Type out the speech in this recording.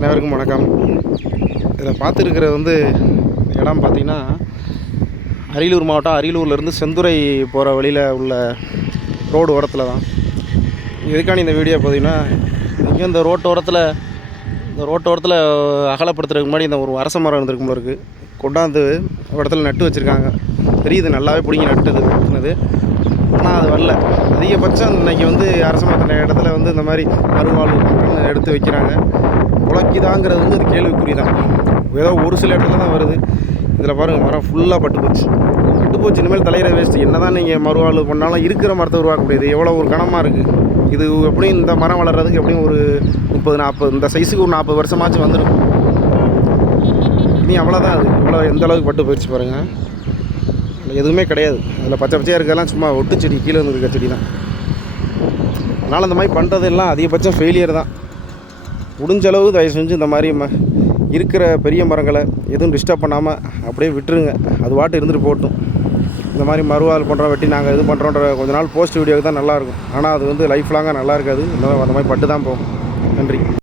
அனைவருக்கும் வணக்கம். இதில் பார்த்துருக்கிறது இடம் பார்த்திங்கன்னா அரியலூர் மாவட்டம். அரியலூர்லேருந்து செந்துறை போகிற வழியில் உள்ள ரோடு ஓரத்தில் தான். எதுக்கான இந்த வீடியோ பார்த்திங்கன்னா, இங்கே இந்த ரோட்டோரத்தில் அகலப்படுத்துறதுக்கு முன்னாடி இந்த ஒரு அரச மரம் இருந்திருக்கும் போல இருக்குது. கொண்டாந்து ஒரு இடத்துல நட்டு வச்சுருக்காங்க. தெரியுது, நல்லாவே பிடிங்கி நட்டுனது. ஆனால் அது வரல. அதிகபட்சம் இன்றைக்கி அரச மரத்தின இடத்துல இந்த மாதிரி மறுவாழ்வு எடுத்து வைக்கிறாங்க. உழைக்குதாங்கிறது அது கேள்விக்குறி தான். ஏதோ ஒரு சில இடத்துல தான் வருது. இதில் பாருங்கள், மரம் ஃபுல்லாக பட்டு போச்சு. இனிமேல் தலையிற வேஸ்ட்டு. என்ன தான் நீங்கள் மறுவாழ்வு பண்ணாலும் இருக்கிற மரத்தை உருவாக்க முடியாது. எவ்வளோ ஒரு கனமாக இருக்குது. இது எப்படியும் இந்த மரம் வளர்கிறதுக்கு எப்படியும் ஒரு 30-40 இந்த சைஸுக்கு ஒரு 40 வருஷமாச்சும் வந்துடும். இனி அவ்வளோதான். அது இவ்வளோ எந்த அளவுக்கு பட்டு போயிடுச்சு பாருங்கள். எதுவுமே கிடையாது. அதில் பச்சை பச்சையாக இருக்கிறதெல்லாம் சும்மா ஒட்டு செடி, கீழே இருக்க செடி தான். அதனால் அந்த மாதிரி பண்ணுறதெல்லாம் அதிகபட்சம் ஃபெயிலியர் தான். முடிஞ்ச அளவு தயவு செஞ்சு இந்த மாதிரி இருக்கிற பெரிய மரங்களை எதுவும் டிஸ்டர்ப் பண்ணாமல் அப்படியே விட்டுருங்க. அது வாட்டு இருந்துட்டு போட்டும். இந்த மாதிரி மறுவாழ்வு பண்ணுறோம், வெட்டி நாங்கள் இது பண்ணுறோன்ற கொஞ்ச நாள் போஸ்ட் வீடியோக்கு தான் நல்லாயிருக்கும். ஆனால் அது லைஃப் லாங்காக நல்லா இருக்காது. அந்த மாதிரி பட்டு தான் போகும். நன்றி.